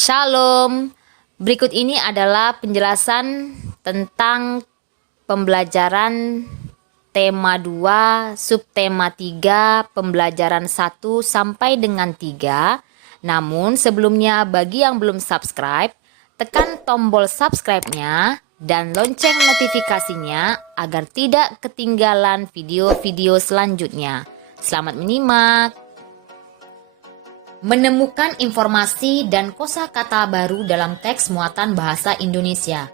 Shalom. Berikut ini adalah penjelasan tentang pembelajaran tema 2, subtema 3, pembelajaran 1 sampai dengan 3. Namun sebelumnya bagi yang belum subscribe, tekan tombol subscribe-nya dan lonceng notifikasinya agar tidak ketinggalan video-video selanjutnya. Selamat menyimak. Menemukan informasi dan kosakata baru dalam teks muatan bahasa Indonesia.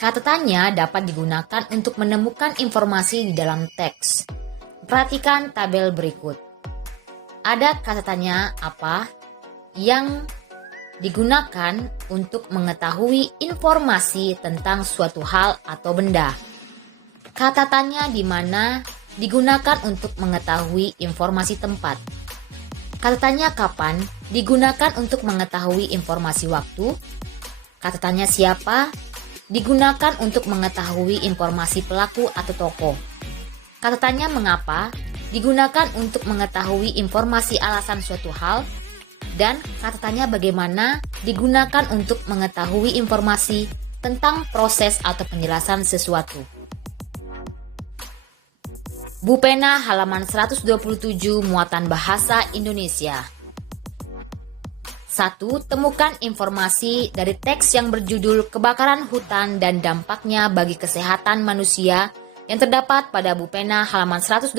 Kata tanya dapat digunakan untuk menemukan informasi di dalam teks. Perhatikan tabel berikut. Ada kata tanya apa yang digunakan untuk mengetahui informasi tentang suatu hal atau benda. Kata tanya di mana digunakan untuk mengetahui informasi tempat. Kata tanya kapan digunakan untuk mengetahui informasi waktu. Kata tanya siapa digunakan untuk mengetahui informasi pelaku atau tokoh. Kata tanya mengapa digunakan untuk mengetahui informasi alasan suatu hal. Dan kata tanya bagaimana digunakan untuk mengetahui informasi tentang proses atau penjelasan sesuatu. Bupena halaman 127 muatan bahasa Indonesia. 1. Temukan informasi dari teks yang berjudul Kebakaran Hutan dan Dampaknya bagi Kesehatan Manusia yang terdapat pada Bupena halaman 126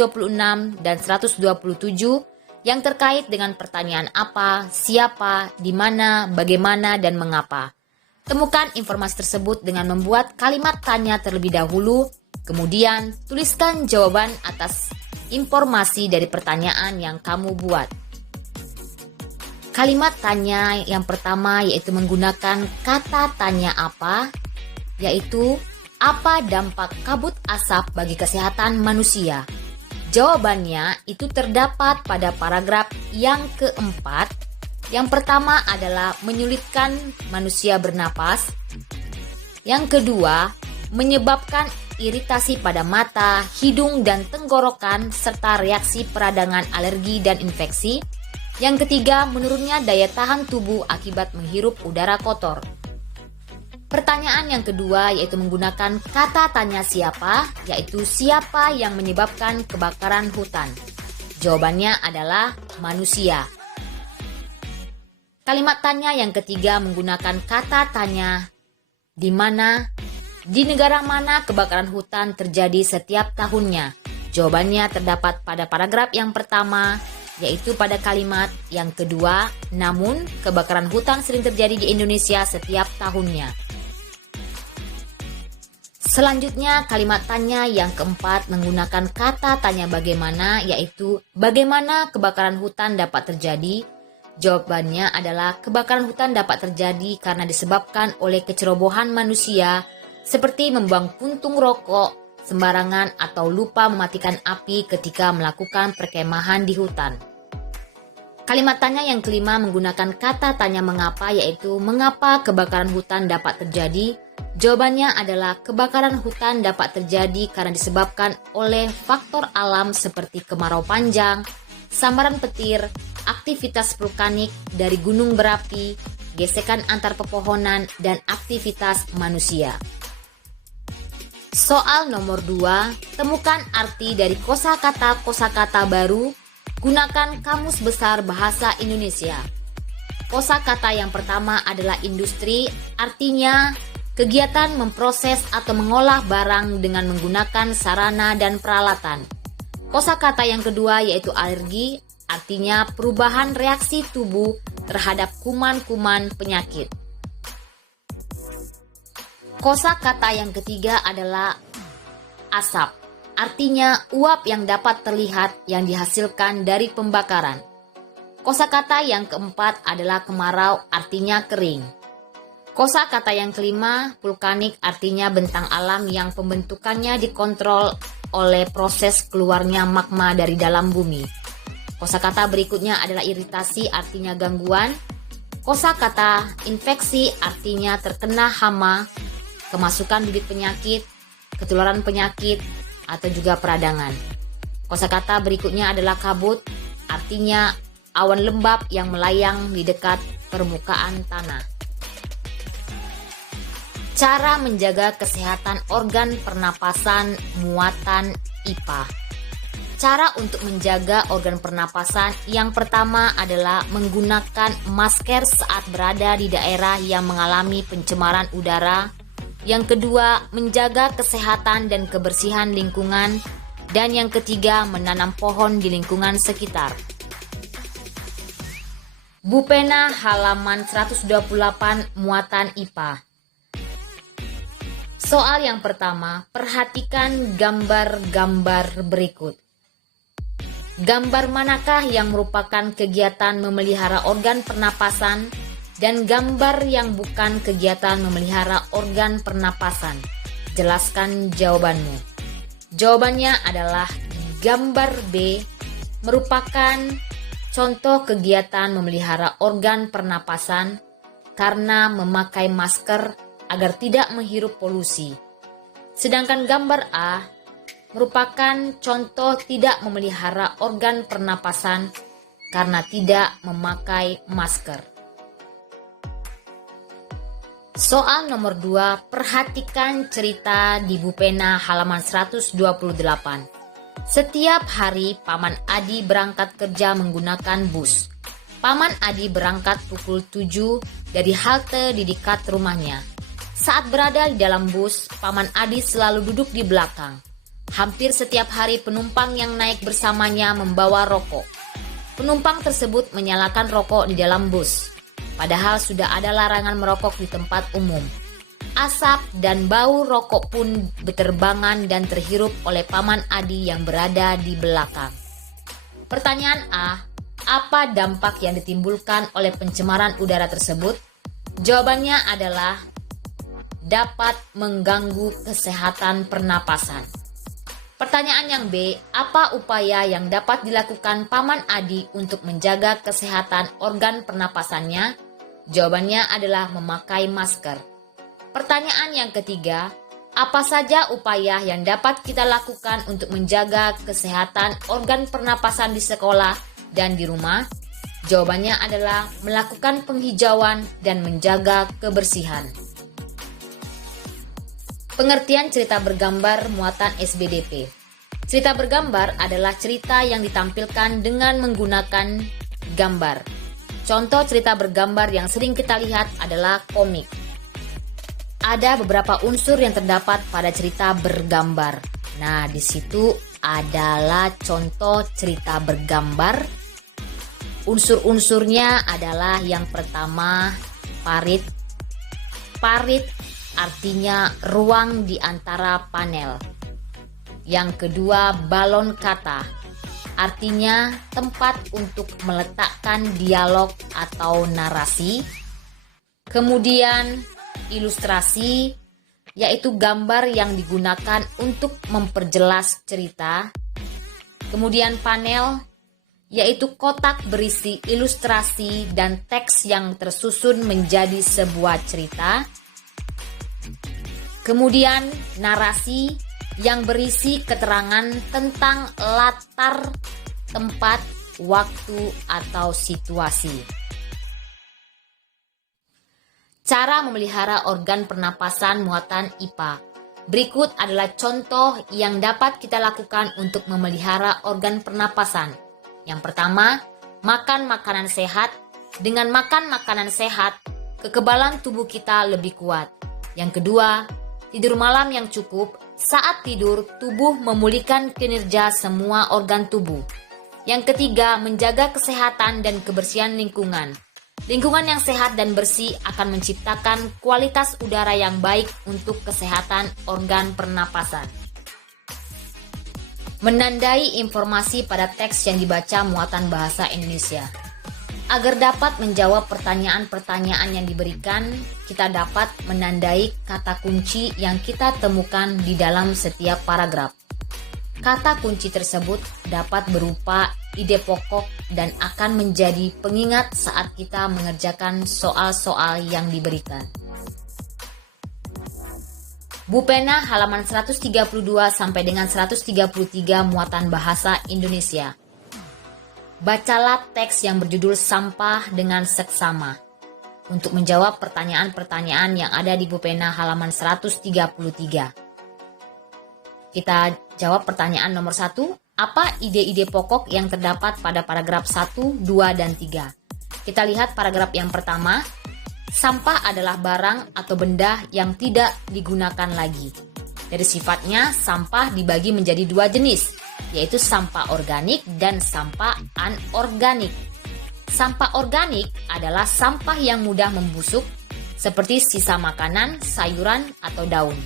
dan 127 yang terkait dengan pertanyaan apa, siapa, di mana, bagaimana, dan mengapa. Temukan informasi tersebut dengan membuat kalimat tanya terlebih dahulu. Kemudian, tuliskan jawaban atas informasi dari pertanyaan yang kamu buat. Kalimat tanya yang pertama yaitu menggunakan kata tanya apa, yaitu apa dampak kabut asap bagi kesehatan manusia. Jawabannya itu terdapat pada paragraf yang keempat. Yang pertama adalah menyulitkan manusia bernapas. Yang kedua, menyebabkan iritasi pada mata, hidung, dan tenggorokan, serta reaksi peradangan alergi dan infeksi. Yang ketiga, menurunnya daya tahan tubuh akibat menghirup udara kotor. Pertanyaan yang kedua yaitu menggunakan kata tanya siapa, yaitu siapa yang menyebabkan kebakaran hutan. Jawabannya adalah manusia. Kalimat tanya yang ketiga menggunakan kata tanya di mana. Di negara mana kebakaran hutan terjadi setiap tahunnya? Jawabannya terdapat pada paragraf yang pertama, yaitu pada kalimat yang kedua, namun kebakaran hutan sering terjadi di Indonesia setiap tahunnya. Selanjutnya, kalimat tanya yang keempat menggunakan kata tanya bagaimana, yaitu bagaimana kebakaran hutan dapat terjadi? Jawabannya adalah kebakaran hutan dapat terjadi karena disebabkan oleh kecerobohan manusia, seperti membuang puntung rokok sembarangan atau lupa mematikan api ketika melakukan perkemahan di hutan. Kalimat tanya yang kelima menggunakan kata tanya mengapa, yaitu mengapa kebakaran hutan dapat terjadi. Jawabannya adalah kebakaran hutan dapat terjadi karena disebabkan oleh faktor alam seperti kemarau panjang, sambaran petir, aktivitas vulkanik dari gunung berapi, gesekan antar pepohonan, dan aktivitas manusia. Soal nomor 2, temukan arti dari kosakata baru, gunakan Kamus Besar Bahasa Indonesia. Kosakata yang pertama adalah industri, artinya kegiatan memproses atau mengolah barang dengan menggunakan sarana dan peralatan. Kosakata yang kedua yaitu alergi, artinya perubahan reaksi tubuh terhadap kuman-kuman penyakit. Kosakata yang ketiga adalah asap, artinya uap yang dapat terlihat yang dihasilkan dari pembakaran. Kosakata yang keempat adalah kemarau, artinya kering. Kosakata yang kelima, vulkanik, artinya bentang alam yang pembentukannya dikontrol oleh proses keluarnya magma dari dalam bumi. Kosakata berikutnya adalah iritasi, artinya gangguan. Kosakata infeksi, artinya terkena hama, kemasukan bibit penyakit, ketularan penyakit, atau juga peradangan. Kosakata berikutnya adalah kabut, artinya awan lembab yang melayang di dekat permukaan tanah. Cara menjaga kesehatan organ pernapasan muatan IPA. Cara untuk menjaga organ pernapasan yang pertama adalah menggunakan masker saat berada di daerah yang mengalami pencemaran udara. Yang kedua, menjaga kesehatan dan kebersihan lingkungan. Dan yang ketiga, menanam pohon di lingkungan sekitar. Bupena halaman 128 muatan IPA. Soal yang pertama, perhatikan gambar-gambar berikut. Gambar manakah yang merupakan kegiatan memelihara organ pernapasan dan gambar yang bukan kegiatan memelihara organ pernapasan? Jelaskan jawabanmu. Jawabannya adalah gambar B merupakan contoh kegiatan memelihara organ pernapasan karena memakai masker agar tidak menghirup polusi. Sedangkan gambar A merupakan contoh tidak memelihara organ pernapasan karena tidak memakai masker. Soal nomor 2, perhatikan cerita di Bupena halaman 128. Setiap hari Paman Adi berangkat kerja menggunakan bus. Paman Adi berangkat pukul 7 dari halte di dekat rumahnya. Saat berada di dalam bus, Paman Adi selalu duduk di belakang. Hampir setiap hari penumpang yang naik bersamanya membawa rokok. Penumpang tersebut menyalakan rokok di dalam bus, padahal sudah ada larangan merokok di tempat umum. Asap dan bau rokok pun berterbangan dan terhirup oleh Paman Adi yang berada di belakang. Pertanyaan A, apa dampak yang ditimbulkan oleh pencemaran udara tersebut? Jawabannya adalah dapat mengganggu kesehatan pernapasan. Pertanyaan yang B, apa upaya yang dapat dilakukan Paman Adi untuk menjaga kesehatan organ pernapasannya? Jawabannya adalah memakai masker. Pertanyaan yang ketiga, apa saja upaya yang dapat kita lakukan untuk menjaga kesehatan organ pernapasan di sekolah dan di rumah? Jawabannya adalah melakukan penghijauan dan menjaga kebersihan. Pengertian cerita bergambar muatan SBDP. Cerita bergambar adalah cerita yang ditampilkan dengan menggunakan gambar. Contoh cerita bergambar yang sering kita lihat adalah komik. Ada beberapa unsur yang terdapat pada cerita bergambar. Nah, di situ adalah contoh cerita bergambar. Unsur-unsurnya adalah yang pertama, parit. Parit artinya ruang di antara panel. Yang kedua, balon kata. Artinya tempat untuk meletakkan dialog atau narasi. Kemudian, ilustrasi, yaitu gambar yang digunakan untuk memperjelas cerita. Kemudian panel, yaitu kotak berisi ilustrasi dan teks yang tersusun menjadi sebuah cerita. Kemudian narasi yang berisi keterangan tentang latar, tempat, waktu, atau situasi. Cara memelihara organ pernapasan muatan IPA. Berikut adalah contoh yang dapat kita lakukan untuk memelihara organ pernapasan. Yang pertama, makan makanan sehat. Dengan makan makanan sehat, kekebalan tubuh kita lebih kuat. Yang kedua, tidur malam yang cukup. Saat tidur, tubuh memulihkan kinerja semua organ tubuh. Yang ketiga, menjaga kesehatan dan kebersihan lingkungan. Lingkungan yang sehat dan bersih akan menciptakan kualitas udara yang baik untuk kesehatan organ pernapasan. Menandai informasi pada teks yang dibaca muatan bahasa Indonesia. Agar dapat menjawab pertanyaan-pertanyaan yang diberikan, kita dapat menandai kata kunci yang kita temukan di dalam setiap paragraf. Kata kunci tersebut dapat berupa ide pokok dan akan menjadi pengingat saat kita mengerjakan soal-soal yang diberikan. Bupena halaman 132 sampai dengan 133 muatan bahasa Indonesia. Bacalah teks yang berjudul Sampah dengan Seksama. untuk menjawab pertanyaan-pertanyaan yang ada di Bupena halaman 133. Kita jawab pertanyaan nomor 1. Apa ide-ide pokok yang terdapat pada paragraf 1, 2, dan 3? Kita lihat paragraf yang pertama. Sampah adalah barang atau benda yang tidak digunakan lagi. Dari sifatnya, sampah dibagi menjadi dua jenis, yaitu sampah organik dan sampah anorganik. Sampah organik adalah sampah yang mudah membusuk, seperti sisa makanan, sayuran, atau daun.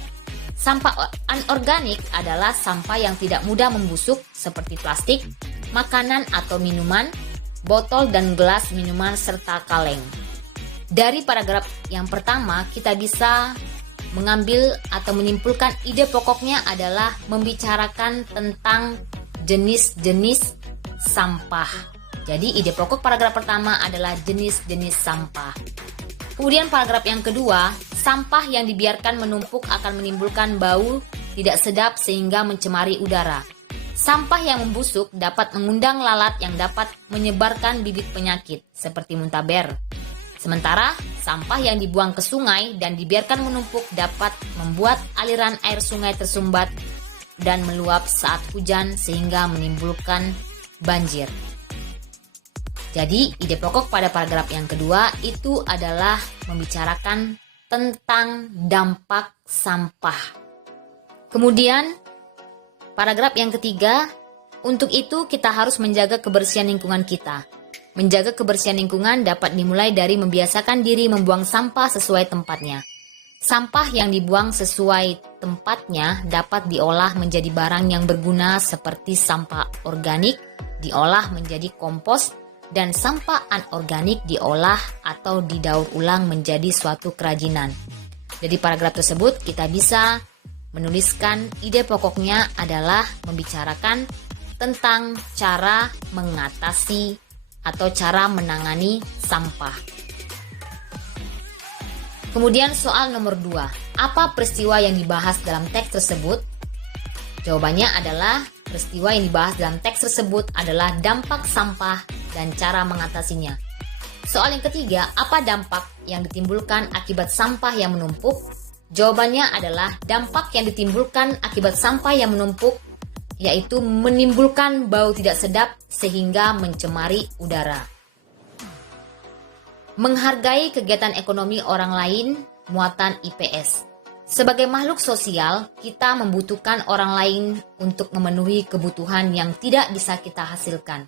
Sampah anorganik adalah sampah yang tidak mudah membusuk, seperti plastik, makanan atau minuman, botol dan gelas minuman, serta kaleng. Dari paragraf yang pertama, kita bisa mengambil atau menyimpulkan ide pokoknya adalah membicarakan tentang jenis-jenis sampah. Jadi ide pokok paragraf pertama adalah jenis-jenis sampah. Kemudian paragraf yang kedua, sampah yang dibiarkan menumpuk akan menimbulkan bau tidak sedap sehingga mencemari udara. Sampah yang membusuk dapat mengundang lalat yang dapat menyebarkan bibit penyakit seperti muntaber. Sementara sampah yang dibuang ke sungai dan dibiarkan menumpuk dapat membuat aliran air sungai tersumbat dan meluap saat hujan sehingga menimbulkan banjir. Jadi, ide pokok pada paragraf yang kedua itu adalah membicarakan tentang dampak sampah. Kemudian, paragraf yang ketiga, untuk itu kita harus menjaga kebersihan lingkungan kita. Menjaga kebersihan lingkungan dapat dimulai dari membiasakan diri membuang sampah sesuai tempatnya. Sampah yang dibuang sesuai tempatnya dapat diolah menjadi barang yang berguna seperti sampah organik diolah menjadi kompos, dan sampah anorganik diolah atau didaur ulang menjadi suatu kerajinan. Dari paragraf tersebut kita bisa menuliskan ide pokoknya adalah membicarakan tentang cara mengatasi atau cara menangani sampah. Kemudian soal nomor 2, apa peristiwa yang dibahas dalam teks tersebut? Jawabannya adalah peristiwa yang dibahas dalam teks tersebut adalah dampak sampah dan cara mengatasinya. Soal yang ketiga, apa dampak yang ditimbulkan akibat sampah yang menumpuk? Jawabannya adalah dampak yang ditimbulkan akibat sampah yang menumpuk, yaitu menimbulkan bau tidak sedap sehingga mencemari udara. Menghargai kegiatan ekonomi orang lain, muatan IPS. Sebagai makhluk sosial, kita membutuhkan orang lain untuk memenuhi kebutuhan yang tidak bisa kita hasilkan.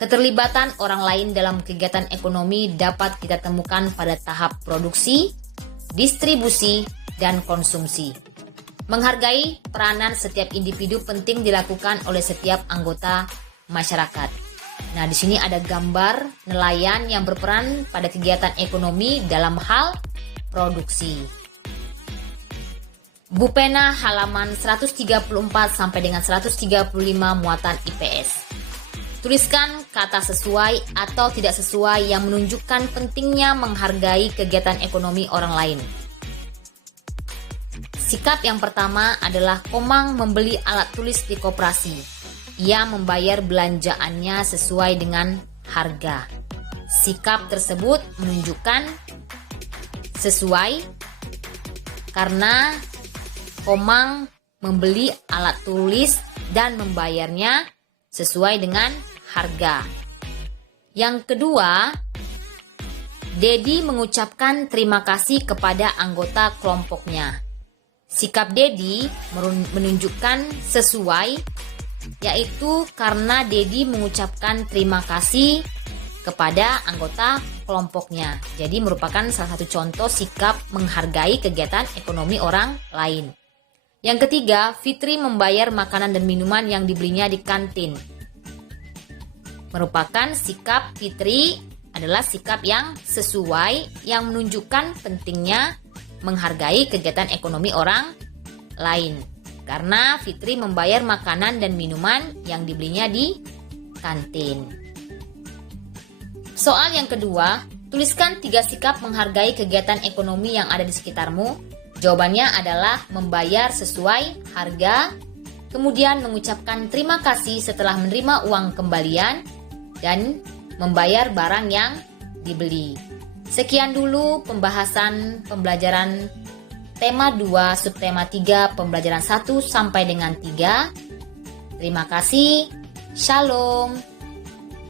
Keterlibatan orang lain dalam kegiatan ekonomi dapat kita temukan pada tahap produksi, distribusi, dan konsumsi. Menghargai peranan setiap individu penting dilakukan oleh setiap anggota masyarakat. Nah, di sini ada gambar nelayan yang berperan pada kegiatan ekonomi dalam hal produksi. Bupena halaman 134 sampai dengan 135 muatan IPS. Tuliskan kata sesuai atau tidak sesuai yang menunjukkan pentingnya menghargai kegiatan ekonomi orang lain. Sikap yang pertama adalah Komang membeli alat tulis di koperasi. Ia membayar belanjaannya sesuai dengan harga. Sikap tersebut menunjukkan sesuai karena Komang membeli alat tulis dan membayarnya sesuai dengan harga. Yang kedua, Dedi mengucapkan terima kasih kepada anggota kelompoknya. Sikap Dedi menunjukkan sesuai, yaitu karena Dedi mengucapkan terima kasih kepada anggota kelompoknya. Jadi merupakan salah satu contoh sikap menghargai kegiatan ekonomi orang lain. Yang ketiga, Fitri membayar makanan dan minuman yang dibelinya di kantin. Merupakan sikap Fitri adalah sikap yang sesuai yang menunjukkan pentingnya menghargai kegiatan ekonomi orang lain. Karena Fitri membayar makanan dan minuman yang dibelinya di kantin. Soal yang kedua, tuliskan 3 sikap menghargai kegiatan ekonomi yang ada di sekitarmu. Jawabannya adalah membayar sesuai harga, kemudian mengucapkan terima kasih setelah menerima uang kembalian, dan membayar barang yang dibeli. Sekian dulu pembahasan pembelajaran tema 2, subtema 3, pembelajaran 1 sampai dengan 3. Terima kasih. Shalom.